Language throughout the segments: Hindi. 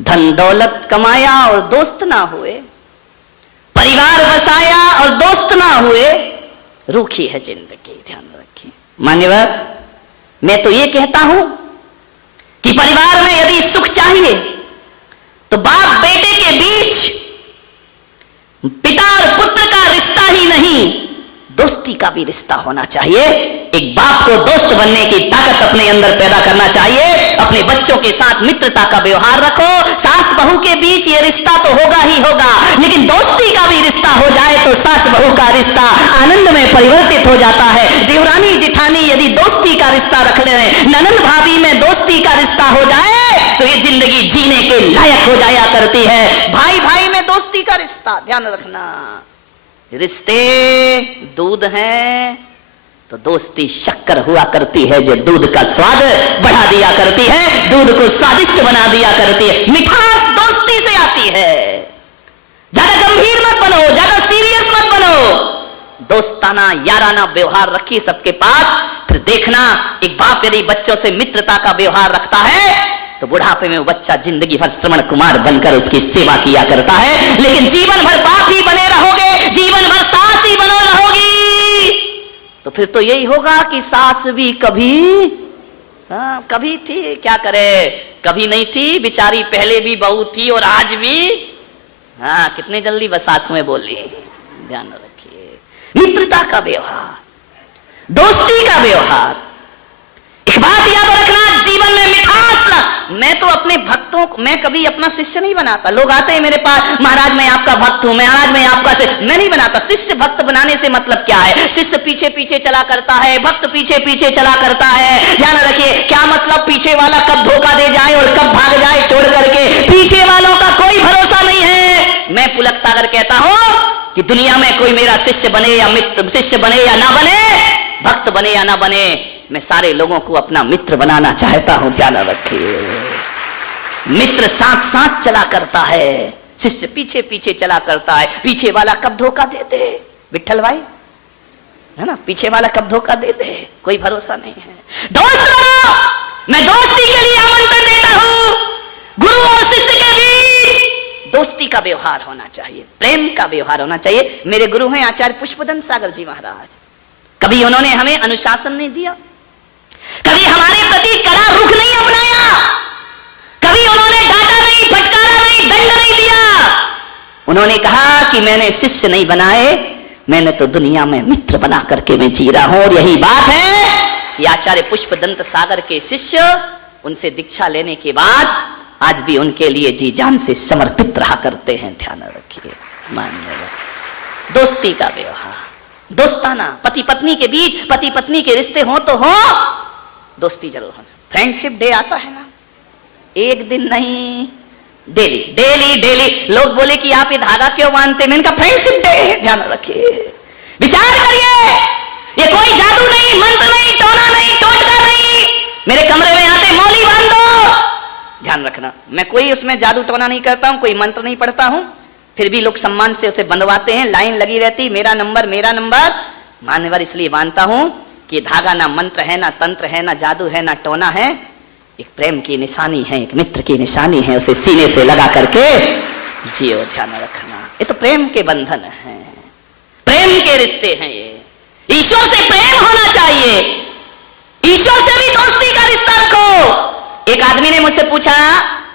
धन दौलत कमाया और दोस्त ना हुए, परिवार बसाया और दोस्त ना हुए, रूखी है जिंदगी। ध्यान रखिए मान्यवर, मैं तो ये कहता हूं कि परिवार में यदि सुख चाहिए तो बाप बेटे के बीच पिता और पुत्र का रिश्ता ही नहीं, दोस्ती का भी रिश्ता होना चाहिए। एक बाप को दोस्त बनने की ताकत अपने अंदर पैदा करना चाहिए। अपने बच्चों के साथ मित्रता का व्यवहार रखो। सास बहू के बीच ये रिश्ता तो होगा ही होगा, लेकिन दोस्ती का भी रिश्ता हो जाए तो सास बहू का रिश्ता आनंद में परिवर्तित हो जाता है। देवरानी जिठानी यदि दोस्ती का रिश्ता रख ले, ननंद भाभी में दोस्ती का रिश्ता हो जाए तो ये जिंदगी जीने के लायक हो जाया करती है। भाई भाई में दोस्ती का रिश्ता, ध्यान रखना, रिश्ते दूध है तो दोस्ती शक्कर हुआ करती है, जो दूध का स्वाद बढ़ा दिया करती है, दूध को स्वादिष्ट बना दिया करती है। मिठास दोस्ती से आती है। ज्यादा गंभीर मत बनो, ज्यादा सीरियस मत बनो, दोस्ताना याराना व्यवहार रखिए सबके पास। फिर देखना, एक बाप यदि बच्चों से मित्रता का व्यवहार रखता है तो बुढ़ापे में वो बच्चा जिंदगी भर श्रवण कुमार बनकर उसकी सेवा किया करता है। लेकिन जीवन भर बाप ही बने रहोगे, जीवन भर सास ही बने रहोगी, तो फिर तो यही होगा कि सास भी कभी थी, क्या करे, कभी नहीं थी बेचारी, पहले भी बहू थी और आज भी। कितने जल्दी बस सासुएं बोली। ध्यान रखिए, मित्रता का व्यवहार, दोस्ती का व्यवहार। एक बात याद रखना, जीवन में मिठास ला। मैं तो अपने भक्तों को, मैं कभी अपना शिष्य नहीं बनाता। लोग आते हैं मेरे पास, महाराज मैं आपका भक्त हूं, महाराज मैं आपका शिष्य। मैं नहीं बनाता। शिष्य भक्त बनाने से मतलब क्या है? शिष्य पीछे पीछे चला करता है, भक्त पीछे पीछे चला करता है। ध्यान रखिए, क्या मतलब? पीछे वाला कब धोखा दे जाए और कब भाग जाए छोड़ करके, पीछे वालों का कोई भरोसा नहीं है। मैं पुलक सागर कहता हूं कि दुनिया में कोई मेरा शिष्य बने या मित्र, शिष्य बने या ना बने, भक्त बने या ना बने, मैं सारे लोगों को अपना मित्र बनाना चाहता हूं। ध्यान रखिए, मित्र साथ साथ चला करता है, शिष्य पीछे पीछे चला करता है। पीछे वाला कब धोखा दे दे, विठल भाई है ना, पीछे वाला कब धोखा दे दे, कोई भरोसा नहीं है। दोस्त बनो, मैं दोस्ती के लिए आमंत्रण देता हूं। गुरु और शिष्य के बीच दोस्ती का व्यवहार होना चाहिए, प्रेम का व्यवहार होना चाहिए। मेरे गुरु हैं आचार्य पुष्पदंत सागर जी महाराज। कभी उन्होंने हमें अनुशासन नहीं दिया, कभी हमारे प्रति कड़ा रुख नहीं अपनाया, कभी उन्होंने डांटा नहीं, फटकारा नहीं, दंड नहीं दिया। उन्होंने कहा कि मैंने शिष्य नहीं बनाए, मैंने तो दुनिया में मित्र बना करके मैं जी रहा हूं। और यही बात है कि आचार्य पुष्पदंत सागर के शिष्य उनसे दीक्षा लेने के बाद आज भी उनके लिए जी जान से समर्पित रहा करते हैं। ध्यान रखिए, मान्यवर, दोस्ती का व्यवहार, दोस्ताना, पति पत्नी के बीच, पति पत्नी के रिश्ते हो तो हो, दोस्ती जरूर हो। फ्रेंडशिप डे आता है ना, एक दिन नहीं, डेली डेली डेली। लोग बोले कि आप ये धागा क्यों बांधते, मैंने कहा फ्रेंडशिप डे है। ध्यान रखिए, विचार करिए, ये कोई जादू नहीं, मंत्र नहीं, टोना नहीं, टोटका नहीं। मेरे कमरे में आते मौली बांध दो, ध्यान रखना, मैं कोई उसमें जादू टोना नहीं करता हूं, कोई मंत्र नहीं पढ़ता हूं, फिर भी लोग सम्मान से उसे बंधवाते हैं, लाइन लगी रहती, मेरा नंबर मेरा नंबर। मान्यवर इसलिए मानता हूं कि धागा ना मंत्र है, ना तंत्र है, ना जादू है, ना टोना है, एक प्रेम की निशानी है, एक मित्र की निशानी है, उसे सीने से लगा करके जियो। ध्यान रखना, ये तो प्रेम के बंधन है, प्रेम के रिश्ते हैं। ये ईश्वर से प्रेम होना चाहिए, ईश्वर से भी दोस्ती का रिश्ता रखो। एक आदमी ने मुझसे पूछा,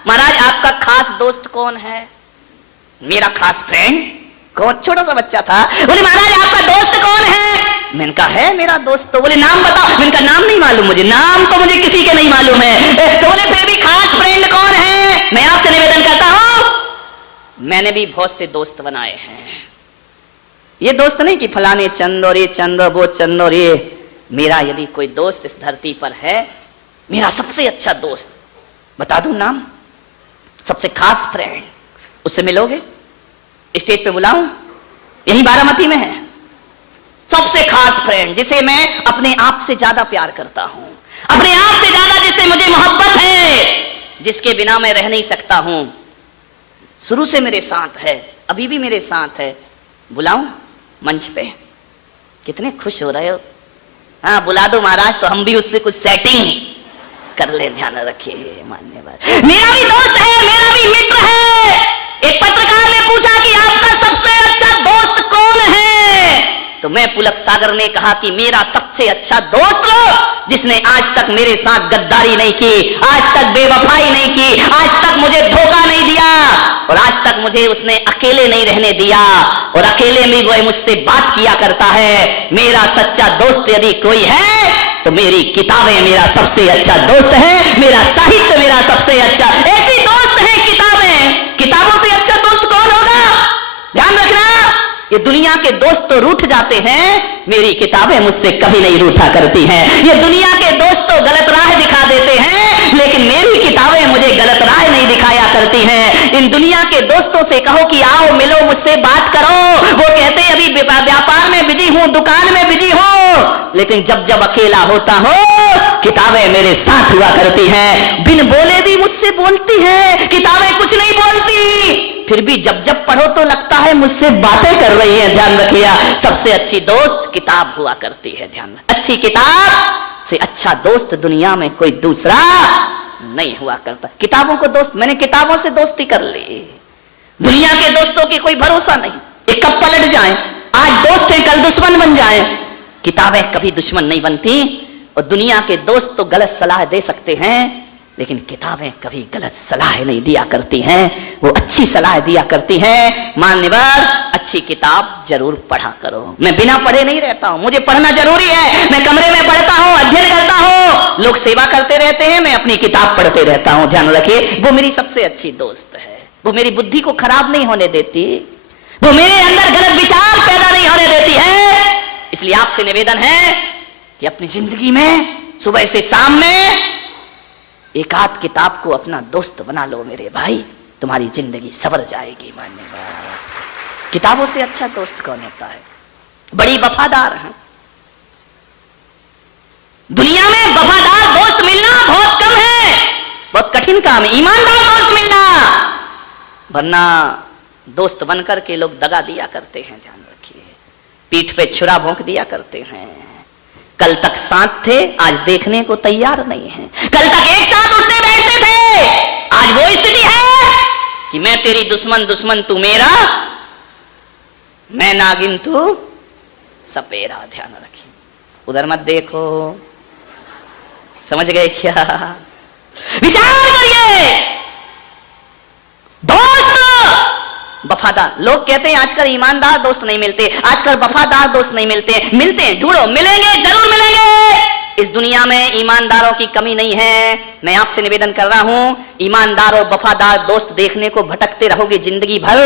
महाराज आपका खास दोस्त कौन है? मेरा खास फ्रेंड कौन? छोटा सा बच्चा था, बोले महाराज आपका दोस्त कौन है? मैंने कहा है मेरा दोस्त। तो बोले नाम बताओ। मैंने कहा नाम नहीं मालूम मुझे, नाम तो मुझे किसी के नहीं मालूम है। तो बोले फिर भी खास फ्रेंड कौन है? मैं आपसे निवेदन करता हूं, मैंने भी बहुत से दोस्त बनाए हैं। ये दोस्त नहीं कि फलाने चंद और ये चंद और वो चंद और ये। मेरा यदि कोई दोस्त इस धरती पर है, मेरा सबसे अच्छा दोस्त, बता दूं नाम, सबसे खास फ्रेंड, उससे मिलोगे? स्टेज पे बुलाऊं? यही बारामती में है। सबसे खास फ्रेंड जिसे मैं अपने आप से ज्यादा प्यार करता हूं, अपने आप से ज्यादा जिससे मुझे मोहब्बत है, जिसके बिना मैं रह नहीं सकता हूं, शुरू से मेरे साथ है, अभी भी मेरे साथ है। बुलाऊं मंच पे? कितने खुश हो रहे हो? हाँ बुला दो महाराज, तो हम भी उससे कुछ सेटिंग कर ले। ध्यान रखिए मान्यवर, मेरा भी दोस्त है, मेरा भी मित्र मैं पुलक सागर ने कहा कि मेरा सबसे अच्छा दोस्त जिसने आज तक मेरे साथ गद्दारी नहीं की, आज तक बेवफाई नहीं की, आज तक मुझे धोखा नहीं दिया और आज तक मुझे उसने अकेले नहीं रहने दिया और अकेले में वह मुझसे बात किया करता है। मेरा सच्चा दोस्त यदि कोई है तो मेरी किताबें मेरा सबसे अच्छा दोस्त है, मेरा साहित्य मेरा सबसे अच्छा, ऐसी दोस्त है किताबें। किताबों से अच्छा दोस्त कौन होगा? ध्यान रखना, ये दुनिया के दोस्त तो रूठ जाते हैं, मेरी किताबें मुझसे कभी नहीं रूठा करती हैं। ये दुनिया के दोस्त तो गलत राह दिखा देते हैं, लेकिन मेरी किताबें मुझे गलत राह नहीं दिखाया करती हैं। इन दुनिया के दोस्तों से कहो कि आओ मिलो मुझसे बात करो, वो कहते हैं अभी व्यापार में बिजी हूं, दुकान में बिजी हूं, लेकिन जब जब अकेला होता हूं किताबें मेरे साथ हुआ करती हैं, बिन बोले भी मुझसे बोलती हैं, किताबें कुछ नहीं बोलती, फिर भी जब जब पढ़ो तो लगता है मुझसे बातें कर रही है। ध्यान रखिए, सबसे अच्छी दोस्त किताब हुआ करती है। ध्यान, अच्छी किताब से अच्छा दोस्त दुनिया में कोई दूसरा नहीं हुआ करता। किताबों को दोस्त, मैंने किताबों से दोस्ती कर ली, दुनिया के दोस्तों की कोई भरोसा नहीं, ये कब पलट जाए, आज दोस्त है कल दुश्मन बन जाए। किताबें कभी दुश्मन नहीं बनती और दुनिया के दोस्त तो गलत सलाह दे सकते हैं, लेकिन किताबें कभी गलत सलाह नहीं दिया करती हैं, वो अच्छी सलाह दिया करती हैं। मान्यवर, अच्छी किताब जरूर पढ़ा करो। मैं बिना पढ़े नहीं रहता हूं, मुझे पढ़ना जरूरी है। मैं कमरे में पढ़ता हूं, अध्ययन करता हूं, लोग सेवा करते रहते हैं, मैं अपनी किताब पढ़ते रहता हूं। ध्यान रखिए, वो मेरी सबसे अच्छी दोस्त है, वो मेरी बुद्धि को खराब नहीं होने देती, वो मेरे अंदर गलत विचार पैदा नहीं होने देती है। इसलिए आपसे निवेदन है कि अपनी जिंदगी में सुबह से शाम में एक आध किताब को अपना दोस्त बना लो मेरे भाई, तुम्हारी जिंदगी सवर जाएगी। मान्यवर, किताबों से अच्छा दोस्त कौन होता है? बड़ी वफादार है। दुनिया में वफादार दोस्त मिलना बहुत कम है, बहुत कठिन काम है ईमानदार दोस्त मिलना, वरना दोस्त बनकर के लोग दगा दिया करते हैं। ध्यान रखिए, पीठ पे छुरा भोंक दिया करते हैं। कल तक साथ थे, आज देखने को तैयार नहीं है। कल तक एक साथ उठते बैठते थे, आज वो स्थिति है कि मैं तेरी दुश्मन दुश्मन तू मेरा, मैं नागिन तू सपेरा। ध्यान रखिए, उधर मत देखो, समझ गए क्या? विचार करिए, दोस्त वफादार, लोग कहते हैं आजकल ईमानदार दोस्त नहीं मिलते, आजकल वफादार दोस्त नहीं मिलते। मिलते हैं, ढूंढो, मिलेंगे, जरूर मिलेंगे। इस दुनिया में ईमानदारों की कमी नहीं है। मैं आपसे निवेदन कर रहा हूं, ईमानदार और वफादार दोस्त देखने को भटकते रहोगे जिंदगी भर,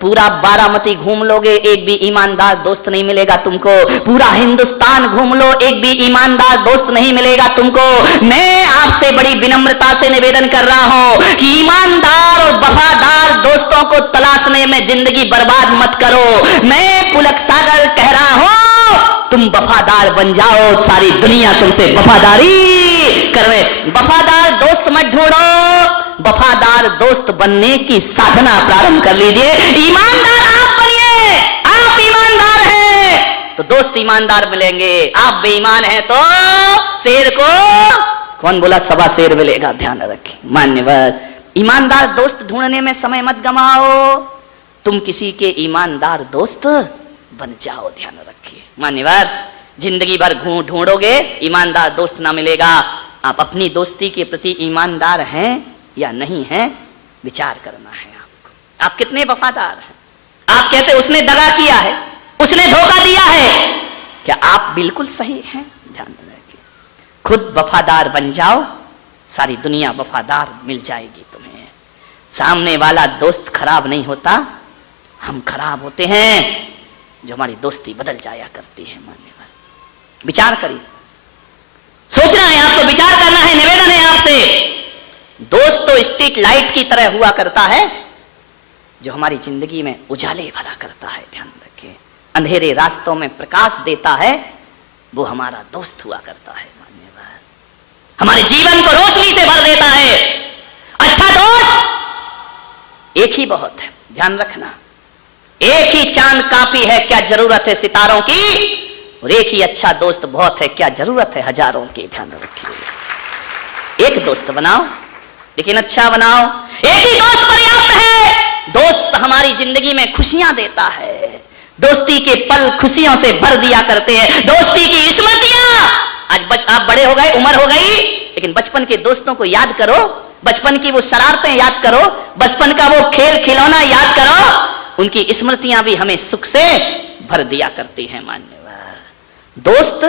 पूरा बारामती घूम लोगे, एक भी ईमानदार दोस्त नहीं मिलेगा तुमको। पूरा हिंदुस्तान घूम लो, एक भी ईमानदार दोस्त नहीं मिलेगा तुमको। मैं आपसे बड़ी विनम्रता से निवेदन कर रहा हूं कि ईमानदार और वफादार दोस्तों को तलाशने में जिंदगी बर्बाद मत करो। मैं पुलक सागर कह रहा हूं, तुम वफादार बन जाओ, सारी दुनिया तुमसे वफादारी करवे। वफादार दोस्त मत ढूंढो, वफादार दोस्त बनने की साधना प्रारंभ कर लीजिए। ईमानदार आप बनिए, आप ईमानदार हैं तो दोस्त ईमानदार मिलेंगे, आप बेईमान हैं तो शेर को कौन बोला सवा शेर मिलेगा। ध्यान रखिए मान्यवर, ईमानदार दोस्त ढूंढने में समय मत गमाओ, तुम किसी के ईमानदार दोस्त बन जाओ। ध्यान रखिए मान्यवर, जिंदगी भर ढूंढोगे, ईमानदार दोस्त ना मिलेगा। आप अपनी दोस्ती के प्रति ईमानदार हैं या नहीं हैं, विचार करना है आपको। आप कितने वफादार हैं? आप कहते उसने दगा किया है, उसने धोखा दिया है, क्या आप बिल्कुल सही हैं? ध्यान रखिए, खुद वफादार बन जाओ, सारी दुनिया वफादार मिल जाएगी तुम्हें। सामने वाला दोस्त खराब नहीं होता, हम खराब होते हैं जो हमारी दोस्ती बदल जाया करती है। मान्यवर, विचार करिए, सोचना है आपको, विचार करना है। निवेदन है आपसे, दोस्त तो स्ट्रीट लाइट की तरह हुआ करता है जो हमारी जिंदगी में उजाले भरा करता है। ध्यान रखिए, अंधेरे रास्तों में प्रकाश देता है, वो हमारा दोस्त हुआ करता है। मान्यवर, हमारे जीवन को रोशनी से भर देता है। अच्छा दोस्त एक ही बहुत है, ध्यान रखना, एक ही चांद काफी है, क्या जरूरत है सितारों की, और एक ही अच्छा दोस्त बहुत है, क्या जरूरत है हजारों की। ध्यान रखिए, एक दोस्त बनाओ लेकिन अच्छा बनाओ, एक ही दोस्त पर्याप्त है। दोस्त हमारी जिंदगी में खुशियां देता है, दोस्ती के पल खुशियों से भर दिया करते हैं। दोस्ती की स्मृतियां आज आप बड़े हो गए, उम्र हो गई, लेकिन बचपन के दोस्तों को याद करो, बचपन की वो शरारतें याद करो, बचपन का वो खेल खिलौना याद करो, उनकी स्मृतियां भी हमें सुख से भर दिया करती हैं। मान्यवर दोस्त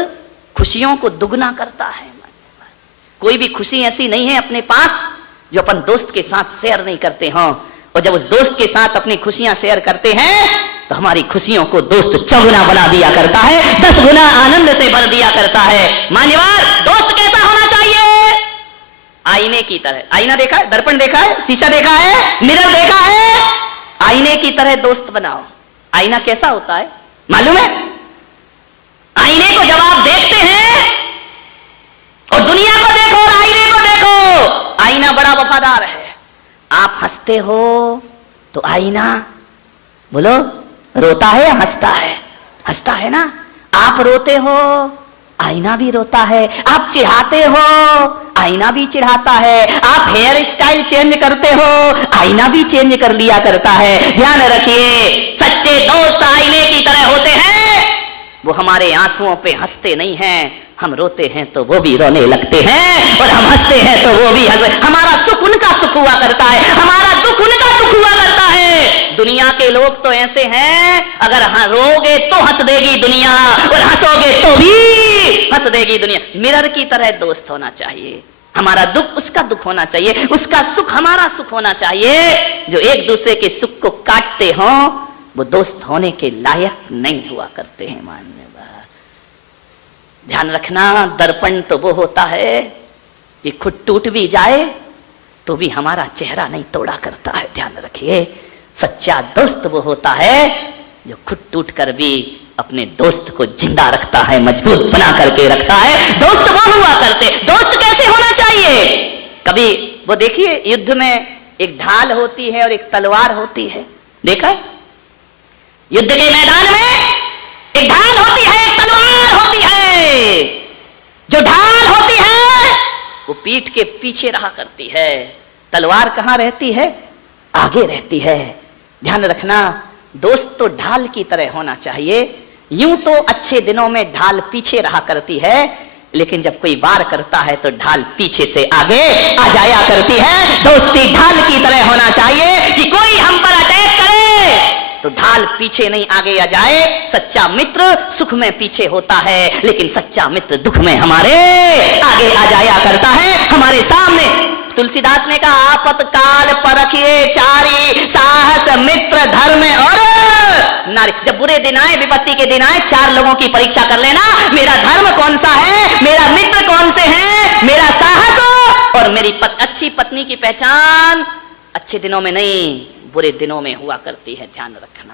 खुशियों को दुगना करता है। मान्यवर कोई भी खुशी ऐसी नहीं है अपने पास जो अपन दोस्त के साथ शेयर नहीं करते हों, और जब उस दोस्त के साथ अपनी खुशियां शेयर करते हैं तो हमारी खुशियों को दोस्त चौगुना बना दिया करता है, 10 गुना आनंद से भर दिया करता है। मान्यवर दोस्त कैसा होना चाहिए? आईने की तरह। आईना देखा है, दर्पण देखा है, शीशा देखा है, मिरर देखा है, आईने की तरह दोस्त बनाओ। आईना कैसा होता है मालूम है? आईने को जब आप देखते हैं और दुनिया को देखो और आईने को देखो, आईना बड़ा वफादार है। आप हंसते हो तो आईना बोलो रोता है या हंसता है? हंसता है ना। आप रोते हो आईना भी रोता है। आप चिढ़ाते हो आईना भी चिढ़ाता है। आप हेयर स्टाइल चेंज करते हो आईना भी चेंज कर लिया करता है। ध्यान रखिए, सच्चे दोस्त आईने की तरह होते हैं। वो हमारे आंसुओं पे हंसते नहीं हैं, हम रोते हैं तो वो भी रोने लगते हैं, और हम हंसते हैं तो वो भी हंसे। हमारा सुख उनका सुख हुआ करता है, हमारा दुख उनका दुख हुआ करता है। दुनिया के लोग तो ऐसे हैं, अगर रोगे तो हंस देगी दुनिया और हंसोगे तो भी हंस देगी दुनिया। मिरर की तरह दोस्त होना चाहिए। हमारा दुख उसका दुख होना चाहिए, उसका सुख हमारा सुख होना चाहिए। जो एक दूसरे के सुख को काटते हो वो दोस्त होने के लायक नहीं हुआ करते हैं। मान्यवर ध्यान रखना, दर्पण तो वो होता है कि खुद टूट भी जाए तो भी हमारा चेहरा नहीं तोड़ा करता है। ध्यान रखिए, सच्चा दोस्त वो होता है जो खुद टूट कर भी अपने दोस्त को जिंदा रखता है, मजबूत बना करके रखता है। दोस्त वो हुआ करते। दोस्त कैसे होना चाहिए? कभी वो देखिए, युद्ध में एक ढाल होती है और एक तलवार होती है, देखा है? युद्ध के मैदान में एक ढाल होती है, एक तलवार होती है। जो ढाल होती है वो पीठ के पीछे रहा करती है, तलवार कहां रहती है? आगे रहती है। ध्यान रखना, दोस्त तो ढाल की तरह होना चाहिए। यूं तो अच्छे दिनों में ढाल पीछे रहा करती है, लेकिन जब कोई वार करता है तो ढाल पीछे से आगे आ जाया करती है। दोस्ती ढाल की तरह होना चाहिए कि कोई हम पर अटैक करे तो ढाल पीछे नहीं आगे आ जाए। सच्चा मित्र सुख में पीछे होता है, लेकिन सच्चा मित्र दुख में हमारे आगे आ जाया करता है, हमारे सामने। तुलसीदास ने कहा, आपतकाल परखिए चारी, साहस मित्र धर्म और नारी। जब बुरे दिन आए, विपत्ति के दिन आए, 4 लोगों की परीक्षा कर लेना, मेरा धर्म कौन सा है, मेरा मित्र कौन से हैं, मेरा साहस और मेरी अच्छी पत्नी की पहचान अच्छे दिनों में नहीं, बुरे दिनों में हुआ करती है। ध्यान रखना।